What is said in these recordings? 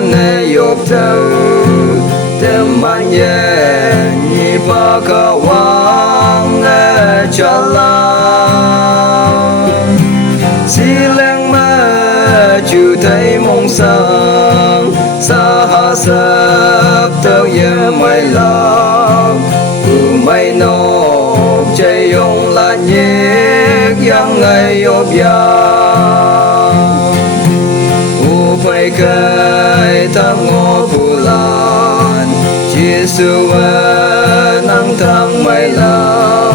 ne yop thâu tem man ye ni ba ka wang ne chala si leng ma chu thấy mong sang sa ha sắp tao ye mai la mai nộp chạy ông là nhét yang ngày ốp ya u phải cái ta ngô phù lan chỉ su nắng thang mai la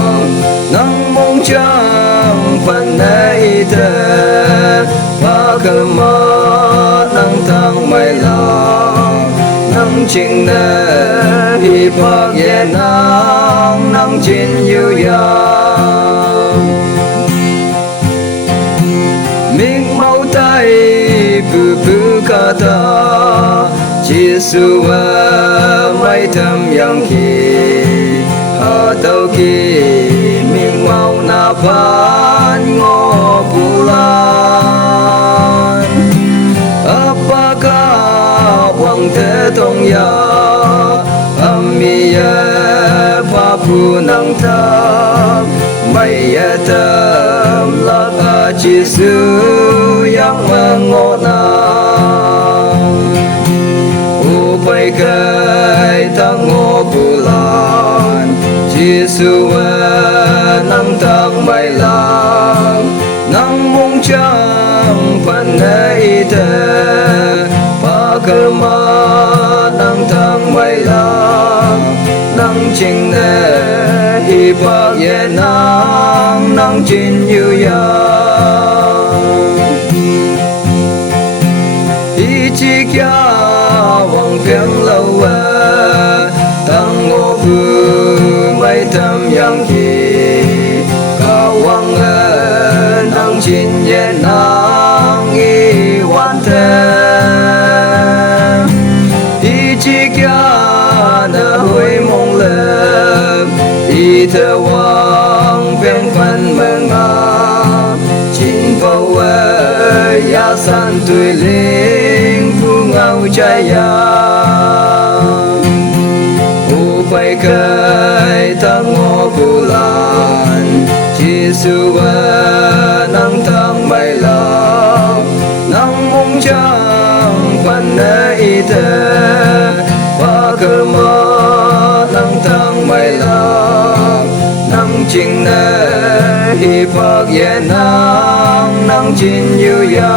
nắng mong trăng phần này thế ba cơ mơ nắng thang mai la nắng chinh nè hi bạc ye nắng chinh yêu ya mình mau tay bự bự cả ta chỉ su mai thầm yang khi hà tàu khi mình mau na pan ngô bù lan apa ka wang te tong ya ami ya pa pu nang ta mai ya tam la ka chi su yang ma ngo na u pai kai ta ngo pu lan chi su nang tang mai la nang mong chang pan nei te pa cơ ma nang thang mai la nang chinh nè hi bạc ye nang chinh như ya hi chi kya wang phiang lâu tang ngô phu mai tham yang ki ka wang nang chinh ye nang y hoàn thế hi chi kya na hui mong lem y thơ wang phiang phân mừng chinh phâu ya san tùy linh phu ngao chai ya u pai kai ta ngô pu lan chi su nang thang mai la nang mong chang pan nei te pa cơ ma nang thang mai la nang chinh nè hi bạc ye nang chinh như ya